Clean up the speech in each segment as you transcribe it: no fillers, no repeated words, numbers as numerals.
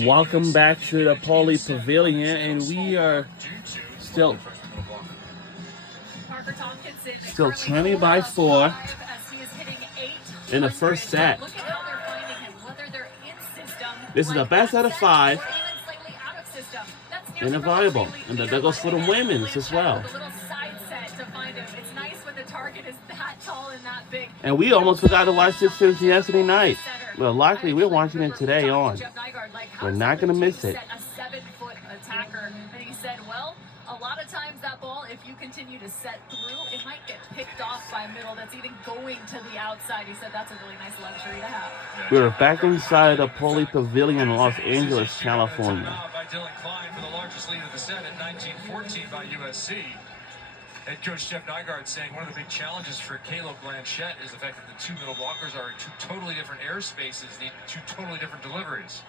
Welcome back to the Pauley Pavilion, and we are still 20 by 4 in the first set. This is the best out of 5 in the volleyball, and that goes for the women's as well. And we almost forgot to watch this since yesterday night. Well, luckily we're watching it today on. We're not going to miss it. A 7-foot attacker, and he said, well, a lot of times that ball, if you continue to set through, it might get picked off by middle. That's even going to the outside. He said that's a really nice luxury to have. We're back inside the Pauley Pavilion in Los Angeles, California. By Dylan Klein for the largest lead of the set at 19-14 by USC. Head coach Jeff Nygaard saying one of the big challenges for Caleb Blanchette is the fact that the two middle blockers are in two totally different airspaces, need two totally different deliveries.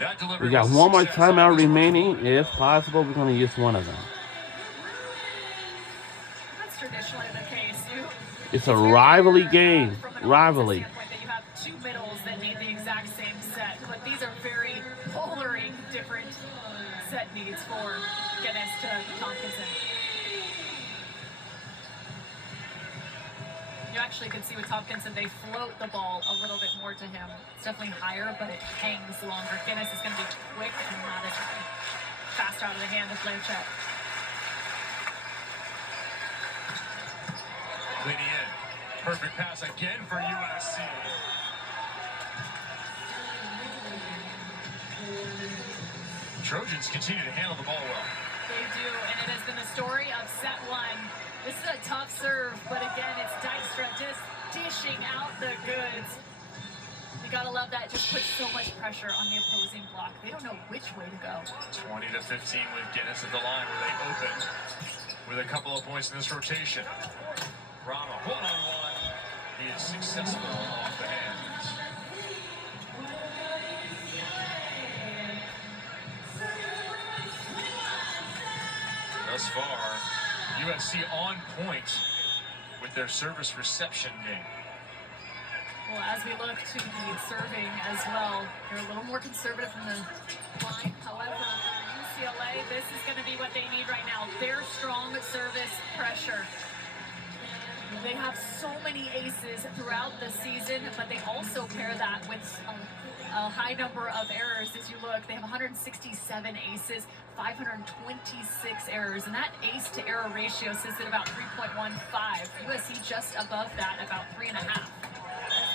That delivery we got one more timeout remaining. If possible, we're going to use one of them. That's traditionally the case. It's a rivalry game. Rivalry. You have two middles that need the exact same set, but these are very polaring different set needs for Guinness to Tompkinson. You actually could see with Tompkinson, they float the ball a little bit more to him. It's definitely higher, but it hangs longer. Guinness is going to be quick and not as fast out of the hand of Blanchette. Leaning in. Perfect pass again for USC. Trojans continue to handle the ball well. They do, and it has been the story of set one. This is a tough serve, but again, it's Dykstra just dishing out the goods. You gotta love that. It just puts so much pressure on the opposing block. They don't know which way to go. 20-15 with Guinness at the line where they open with a couple of points in this rotation. Rama, one-on-one. He is successful off the hands. Thus far, USC on point with their service reception game. Well, as we look to the serving as well, they're a little more conservative from the line. However, for UCLA, this is going to be what they need right now. Their strong service pressure. They have so many aces throughout the season, but they also pair that with a high number of errors. As you look, they have 167 aces, 526 errors, and that ace to error ratio sits at about 3.15. USC just above that, about 3.5.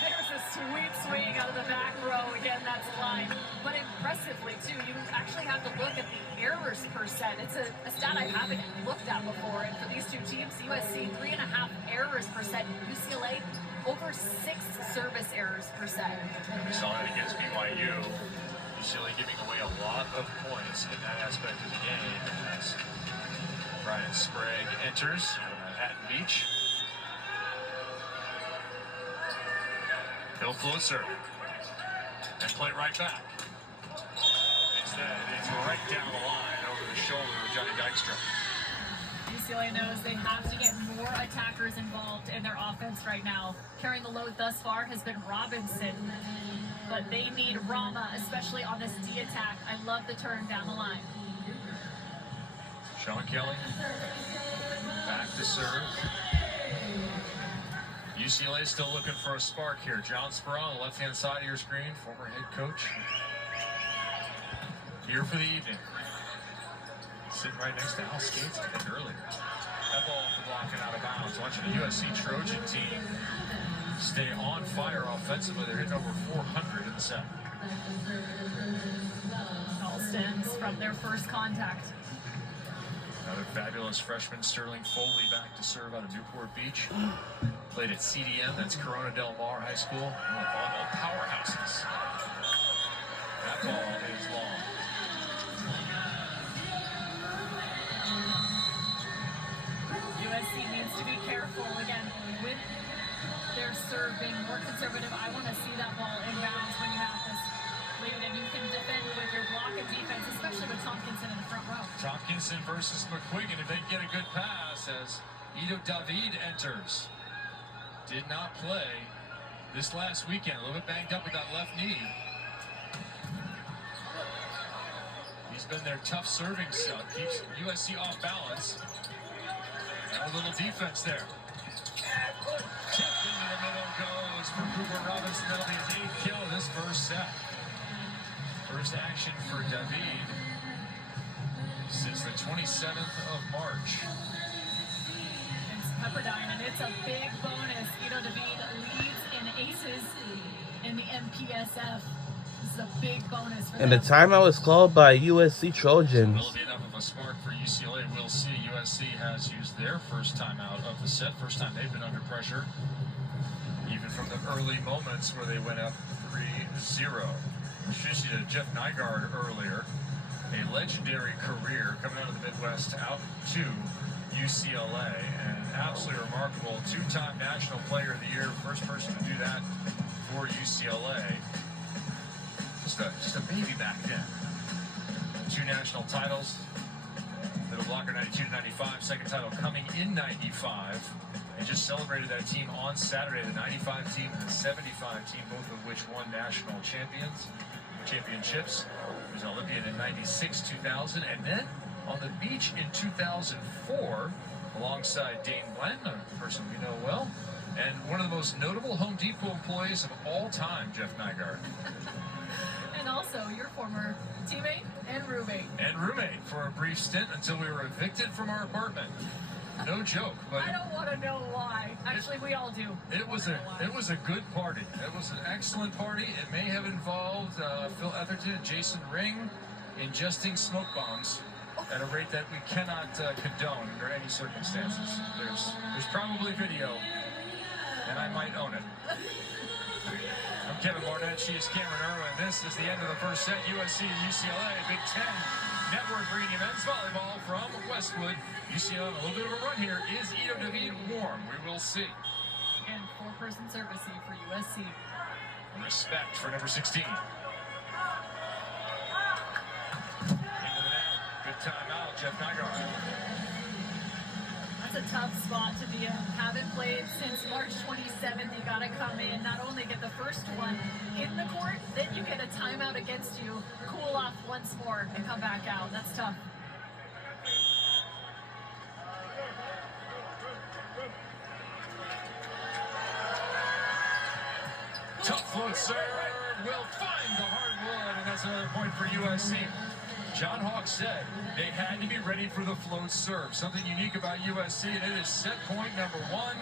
There's a sweet swing out of the back row. Again, that's a line. But impressively, too, you actually have to look at the errors per set. It's a stat I haven't looked at before. And for these two teams, USC, 3.5 errors per set. UCLA, over 6 service errors per set. We saw that against BYU. UCLA giving away a lot of points in that aspect of the game as Brian Sprague enters from Manhattan Beach. He'll float serve and play right back. Instead, it's right down the line over the shoulder of Johnny Dykstra. UCLA knows they have to get more attackers involved in their offense right now. Carrying the load thus far has been Robinson, but they need Rama, especially on this D attack. I love the turn down the line. Sean Kelly back to serve. UCLA still looking for a spark here. John Spurrell on the left-hand side of your screen, former head coach. Here for the evening. Sitting right next to Al Skates, I think, earlier. That ball off the block and out of bounds. Watching the USC Trojan team stay on fire offensively. They're hitting over 400 in the set. All stems from their first contact. Another fabulous freshman, Sterling Foley, back to serve out of Newport Beach. Played at CDM, that's Corona Del Mar High School, one of the volleyball powerhouses. That ball is long. USC needs to be careful again with their serve being more conservative. I want to see that ball inbounds when you have this lead, and you can defend with your block of defense, especially with Tompkinson in the front row. Tompkinson versus McQuiggan, if they get a good pass as Ido David enters. Did not play this last weekend. A little bit banged up with that left knee. been their tough serving set. Keeps USC off balance. And a little defense there. Tipped into the middle goes for Cooper Robinson. That'll be his 8th kill this first set. First action for David since the 27th of March. It's Pepperdine, and it's a big bonus. Ito David leads in aces in the MPSF. This is a big bonus for And the them. timeout was called by USC Trojans. Will it be enough of a spark for UCLA? We'll see. USC has used their first timeout of the set. First time they've been under pressure. Even from the early moments where they went up 3-0. Introduced you to Jeff Nygaard earlier. A legendary career coming out of the Midwest out to UCLA. And absolutely remarkable. 2-time National Player of the Year. First person to do that for UCLA. Just a baby back then. 2 national titles. Middle blocker 92 to 95. Second title coming in 95. They just celebrated that team on Saturday. The 95 team and the 75 team, both of which won national championships. He was an Olympian in 96, 2000, and then on the beach in 2004, alongside Dane Glenn, a person we know well, and one of the most notable Home Depot employees of all time, Jeff Nygaard. And also your former teammate and roommate. And roommate for a brief stint until we were evicted from our apartment. No joke, but I don't want to know why. Actually, we all do. it was a good party. It was an excellent party. It may have involved Phil Etherton and Jason Ring ingesting smoke bombs at a rate that we cannot condone under any circumstances. There's probably video, and I might own it. I'm Kevin Barnett. She is Cameron Irwin. This is the end of the first set. USC and UCLA, Big Ten Network bringing you men's volleyball from Westwood. UCLA on a little bit of a run here. Is Ito David warm? We will see. And 4-person service for USC. Respect for number 16. Into the net. Good timeout, Jeff Nygaard. That's a tough spot to be in. Haven't played since March 27th. You got to come in, not only get the first one in the court, then you get a timeout against you, cool off once more, and come back out. That's tough. Tough float serve will find the hardwood, and that's another point for USC. John Hawk said they had to be ready for the float serve. Something unique about USC, and it is set point number 1.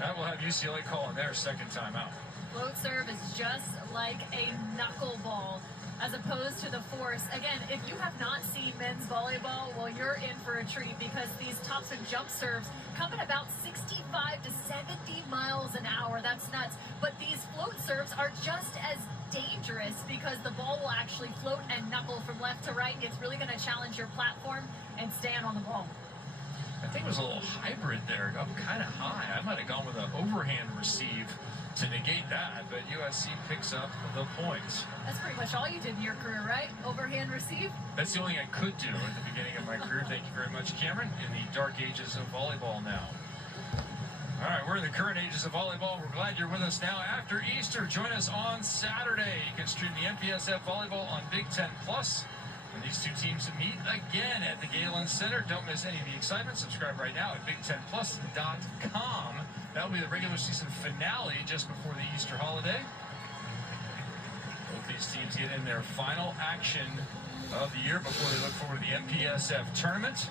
That will have UCLA calling their second timeout. Float serve is just like a knuckleball, as opposed to the force. Again, if you have not seen men's volleyball, well, you're in for a treat, because these tops and jump serves come at about 65 to 70 miles an hour. That's nuts. But these float serves are just as dangerous, because the ball will actually float and knuckle from left to right. It's really going to challenge your platform and stand on the ball. I think it was a little hybrid there, up kind of high. I might have gone with an overhand receive to negate that, but USC picks up the points. That's pretty much all you did in your career, right? Overhand receive? That's the only thing I could do at the beginning of my career. Thank you very much, Cameron, in the dark ages of volleyball now. All right, we're in the current ages of volleyball. We're glad you're with us now after Easter. Join us on Saturday. You can stream the MPSF volleyball on Big Ten Plus. And these two teams meet again at the Galen Center. Don't miss any of the excitement. Subscribe right now at BigTenPlus.com. That will be the regular season finale just before the Easter holiday. Both these teams get in their final action of the year before they look forward to the MPSF tournament.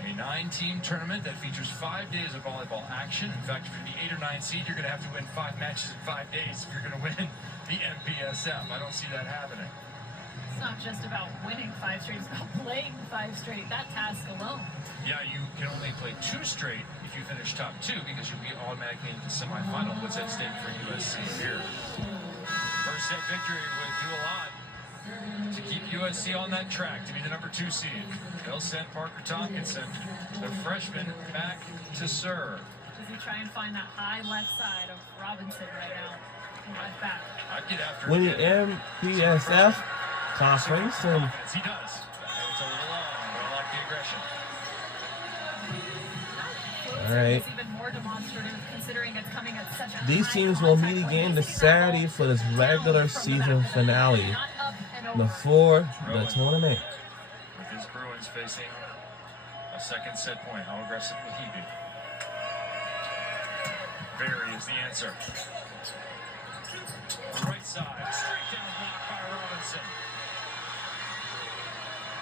A 9-team tournament that features 5 days of volleyball action. In fact, if you're the 8 or 9 seed, you're going to have to win 5 matches in 5 days if you're going to win the MPSF. I don't see that happening. It's not just about winning 5 straight, it's about playing 5 straight. That task alone. Yeah, you can only play 2 straight if you finish top 2, because you'll be automatically into the semifinal. What's at stake for USC here? First set victory would do a lot to keep USC on that track to be the number 2 seed. They'll send Parker Tompkinson, the freshman, back to serve. Does he try and find that high left side of Robinson right now? And left back. I'd get after When the it. MPSF conference, and He does. It's a little long, but I like the aggression. all right, It's even more demonstrative, considering it's coming at such a these high teams will contact meet point. again You this see that ball Saturday for this regular down from the season back. finale. Not up and before the tournament. With his Bruins facing a second set point. How aggressive will he be? Very is the answer. Right side, straight down block by Robinson.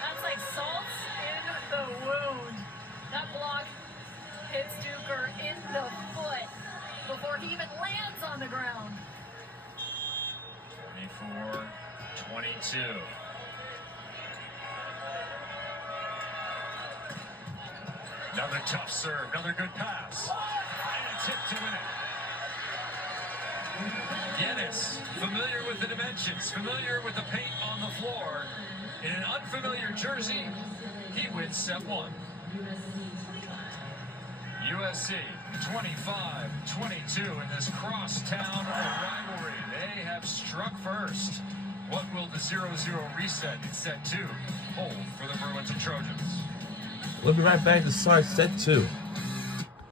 That's like salt in the wound. That block hits Duker in the foot before he even lands on the ground. 24-22. Another tough serve, another good pass. And a tip to win it. Giannis, familiar with the dimensions, familiar with the paint on the floor. In an unfamiliar jersey, he wins set one. USC 25-22 in this crosstown rivalry. They have struck first. What will the 0-0 reset in set two hold for the Bruins and Trojans? We'll be right back to start set 2.